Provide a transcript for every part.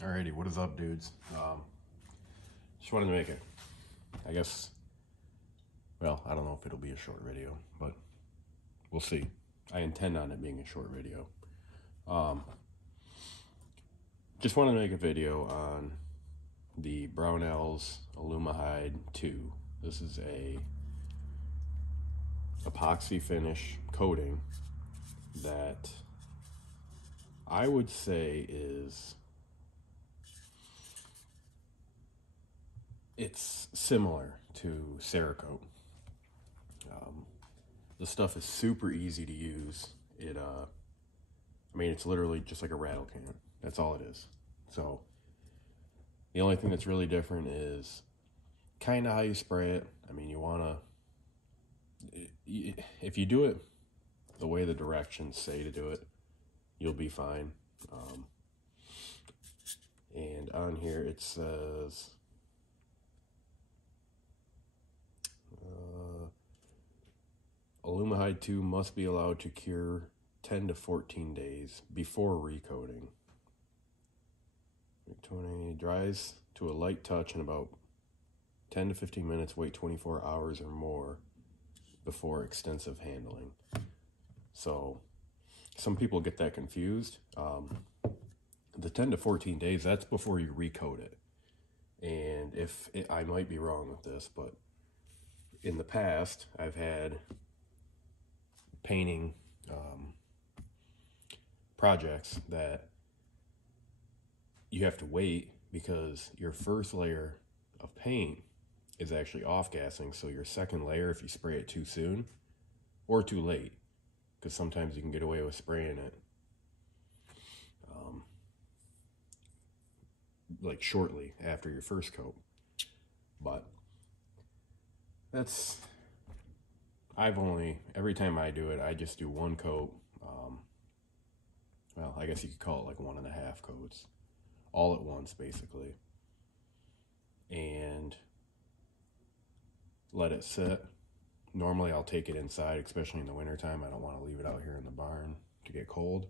Alrighty, what is up, dudes? Just wanted to make it, I guess, well, I don't know if it'll be a short video, but we'll see. I intend on it being a short video. Just wanted to make a video on the Brownells Aluma Hyde II. This is a epoxy finish coating that I would say it's similar to Cerakote. This stuff is super easy to use. I mean, it's literally just like a rattle can. That's all it is. So the only thing that's really different is kind of how you spray it. I mean, you want to, if you do it the way the directions say to do it, you'll be fine. And on here it says Aluma Hyde II must be allowed to cure 10 to 14 days before recoating. 20 dries to a light touch in about 10 to 15 minutes. Wait 24 hours or more before extensive handling. So some people get that confused. The 10 to 14 days, that's before you recoat it. And I might be wrong with this, but in the past, I've had painting projects that you have to wait because your first layer of paint is actually off-gassing. So your second layer, if you spray it too soon or too late, because sometimes you can get away with spraying it like shortly after your first coat. But that's, every time I do it, I just do one coat. Well, I guess you could call it like 1.5 coats, all at once basically, and let it sit. Normally I'll take it inside, especially in the wintertime. I don't want to leave it out here in the barn to get cold.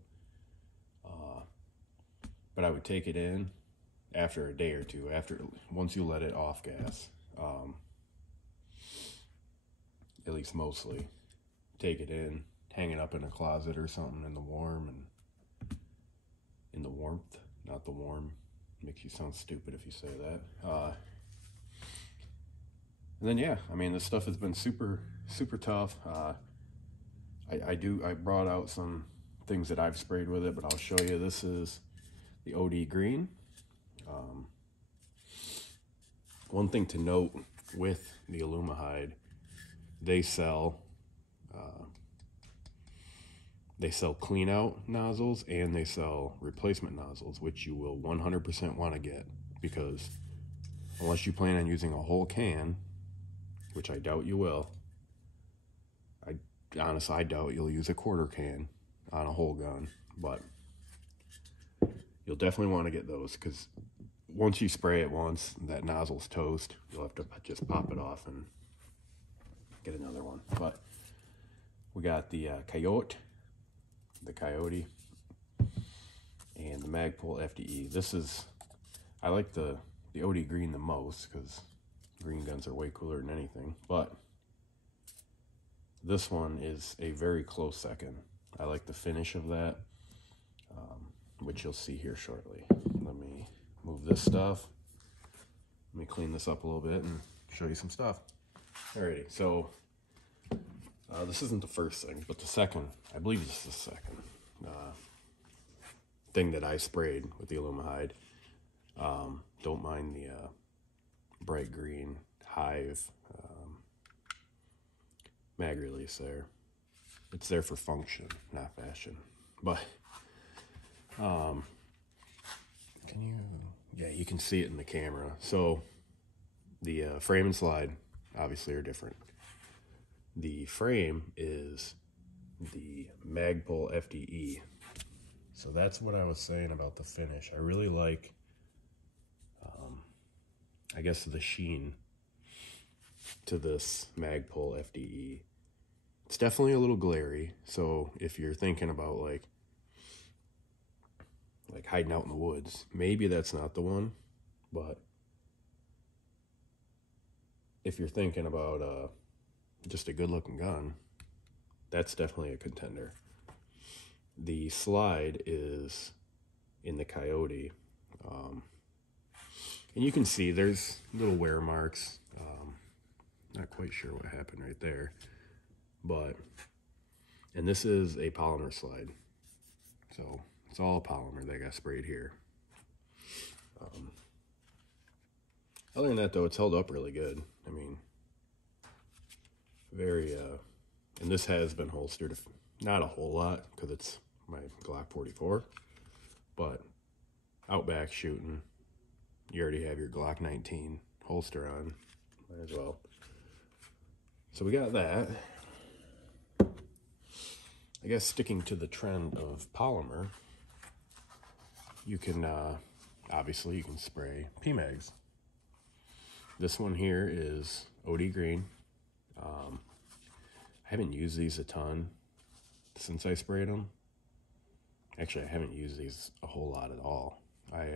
But I would take it in after a day or two, once you let it off gas, at least mostly. Take it in, hang it up in a closet or something in the warmth, not the warm. Makes you sound stupid if you say that. And then, yeah, I mean, this stuff has been super, super tough. I brought out some things that I've sprayed with it, but I'll show you. This is the OD green. One thing to note with the Aluma Hyde, they sell clean out nozzles and they sell replacement nozzles, which you will 100% want to get, because unless you plan on using a whole can, which I doubt you will, I doubt you'll use a quarter can on a whole gun, but you'll definitely want to get those, because once you spray it once, that nozzle's toast. You'll have to just pop it off and get another one. But we got the Coyote, and the Magpul FDE. I like the OD green the most, because green guns are way cooler than anything, but this one is a very close second. I like the finish of that, which you'll see here shortly. Let me move this stuff. Let me clean this up a little bit and show you some stuff. Alrighty, so this isn't the first thing, but the second, I believe this is the second thing that I sprayed with the Aluma Hyde. Don't mind the bright green Hive mag release there. It's there for function, not fashion. But you can see it in the camera. So the frame and slide obviously are different. The frame is the Magpul FDE. So that's what I was saying about the finish. I really like, I guess, the sheen to this Magpul FDE. It's definitely a little glary. So if you're thinking about like like hiding out in the woods. Maybe that's not the one, but if you're thinking about just a good looking gun, that's definitely a contender. The slide is in the Coyote, and you can see there's little wear marks. Not quite sure what happened right there, and this is a polymer slide, so it's all polymer that got sprayed here. Other than that, though, it's held up really good. I mean, very, and this has been holstered, not a whole lot, because it's my Glock 44, but out back shooting, you already have your Glock 19 holster on, might as well. So we got that. I guess sticking to the trend of polymer, you can, obviously you can spray PMags. This one here is OD green. I haven't used these a ton since I sprayed them. Actually, I haven't used these a whole lot at all. I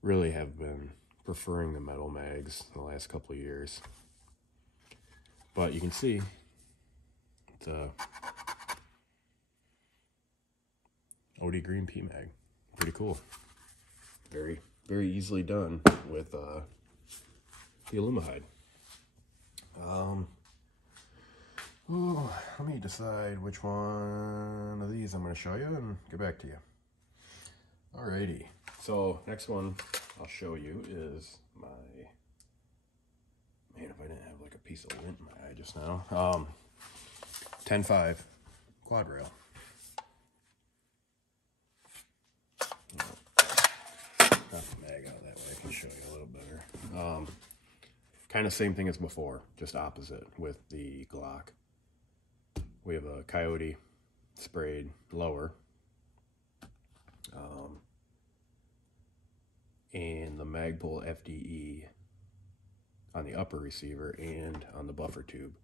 really have been preferring the metal mags the last couple of years. But you can see it's a OD green PMag. Pretty cool. Very, very easily done with the Aluma Hyde. Let me decide which one of these I'm going to show you and get back to you. Alrighty. So next one I'll show you is my, man, if I didn't have like a piece of lint in my eye just now, 10.5 quad rail. Not the mag out that way, I can show you a little better. Kind of same thing as before, just opposite with the Glock. We have a Coyote sprayed lower, and the Magpul FDE on the upper receiver and on the buffer tube.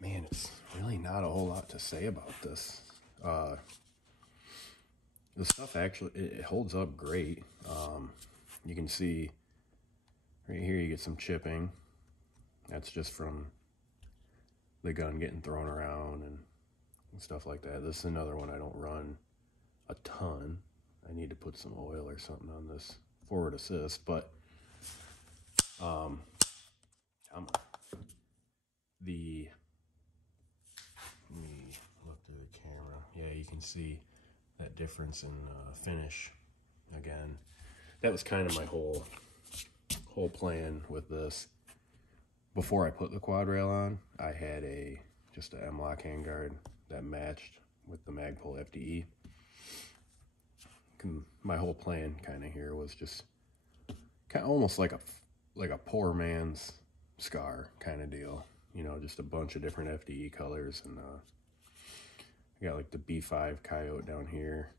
Man, it's really not a whole lot to say about this. The stuff actually, it holds up great. You can see right here you get some chipping. That's just from the gun getting thrown around and stuff like that. This is another one I don't run a ton. I need to put some oil or something on this forward assist, but come on. Let me look through the camera. Yeah, you can see that difference in finish again. That was kind of my whole plan with this. Before I put the quad rail on, I had just a M-LOK handguard that matched with the Magpul FDE. My whole plan kind of here was just kind of almost like a poor man's scar kind of deal. You know, just a bunch of different FDE colors, and I got like the B5 Coyote down here.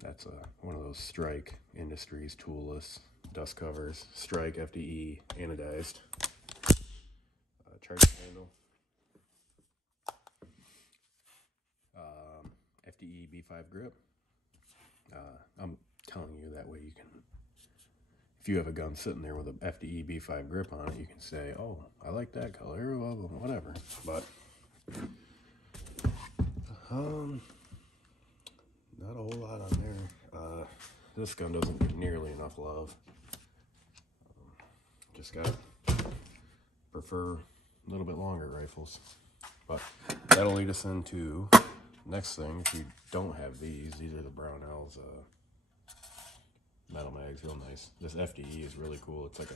That's one of those Strike Industries toolless dust covers. Strike FDE anodized. Charger handle. FDE B5 grip. I'm telling you that way you can, if you have a gun sitting there with a FDE B5 grip on it, you can say, oh, I like that color, well, whatever. But not a whole lot on there. This gun doesn't get nearly enough love. Just got prefer a little bit longer rifles. But that'll lead us into next thing. If you don't have these are the Brownells metal mags, real nice. This FDE is really cool. It's like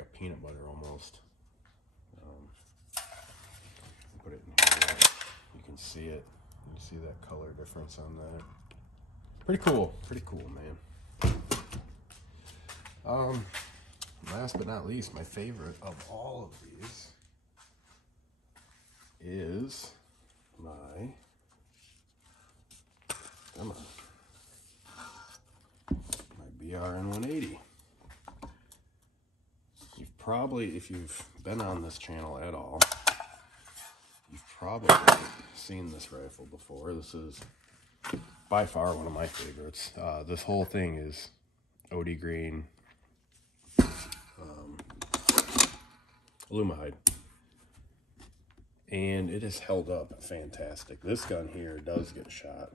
a peanut butter almost. Put it in here. You can see it. You can see that color difference on that. Pretty cool, man. Last but not least, my favorite of all of these is my, my BRN 180. You've probably, if you've been on this channel at all, probably seen this rifle before. This is by far one of my favorites. This whole thing is OD green Aluma Hyde. And it has held up fantastic. This gun here does get shot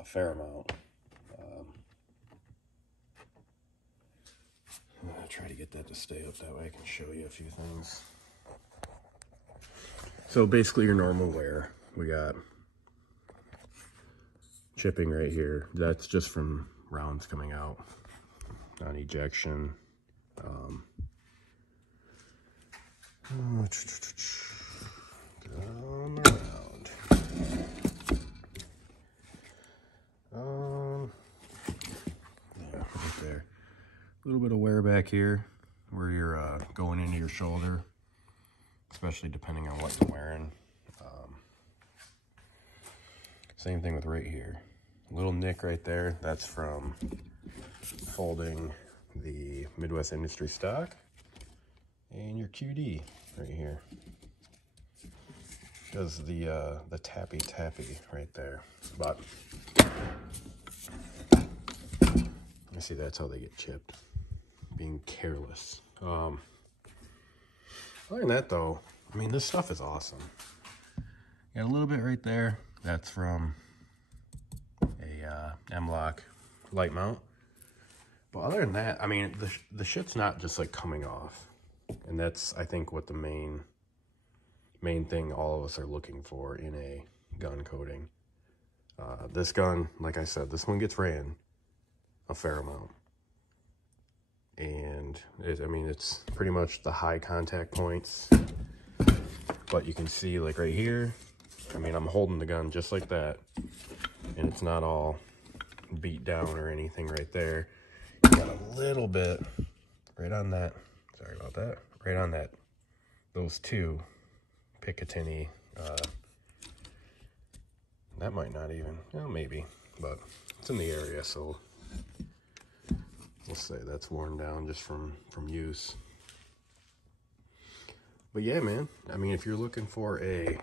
a fair amount. I'm going to try to get that to stay up, that way I can show you a few things. So basically your normal wear. We got chipping right here. That's just from rounds coming out on ejection. Come around. Yeah, right there. A little bit of wear back here where you're going into your shoulder, especially depending on what you're wearing. Same thing with right here. A little nick right there. That's from folding the Midwest Industry stock. And your QD right here. Does the tappy right there. But you see, that's how they get chipped. Being careless. Other than that though, I mean, this stuff is awesome. Got a little bit right there. That's from a M-Lock light mount. But other than that, I mean, the shit's not just like coming off. And that's, I think, what the main thing all of us are looking for in a gun coating. This gun, like I said, this one gets ran a fair amount. And, I mean, it's pretty much the high contact points. But you can see, like right here, I mean, I'm holding the gun just like that. And it's not all beat down or anything right there. You got a little bit right on that. Sorry about that. Right on that. Those two Picatinny. That might not even. Well, maybe. But it's in the area, so we'll say that's worn down just from use. But yeah, man. I mean, if you're looking for a...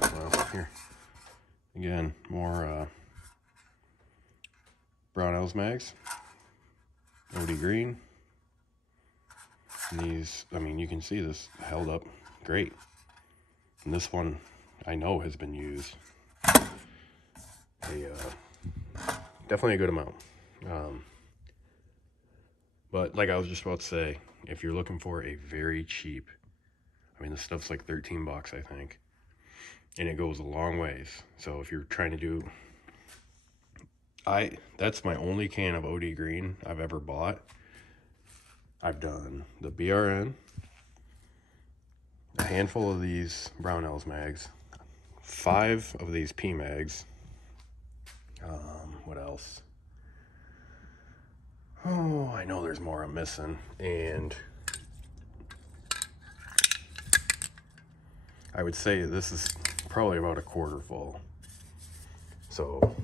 Well, here. Again, more Brownells mags. OD green. And these, I mean, you can see this held up great. And this one, I know, has been used definitely a good amount. But like I was just about to say, if you're looking for a very cheap, I mean, this stuff's like 13 bucks, I think. And it goes a long ways. So if you're trying to do, that's my only can of OD green I've ever bought. I've done the BRN, a handful of these Brownells mags, 5 of these P mags. What else? Oh, I know there's more I'm missing. And I would say this is probably about a quarter full. So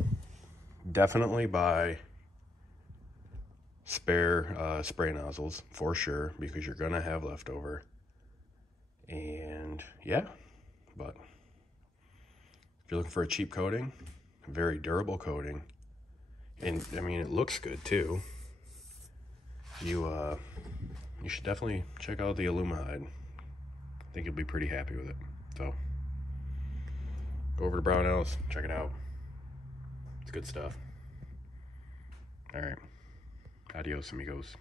definitely buy spare spray nozzles for sure, because you're gonna have leftover. And yeah, but if you're looking for a cheap coating, a very durable coating, and I mean, it looks good too, you should definitely check out the Aluma Hyde. I think you'll be pretty happy with it. So go over to Brownells, check it out. It's good stuff. All right. Adios, amigos.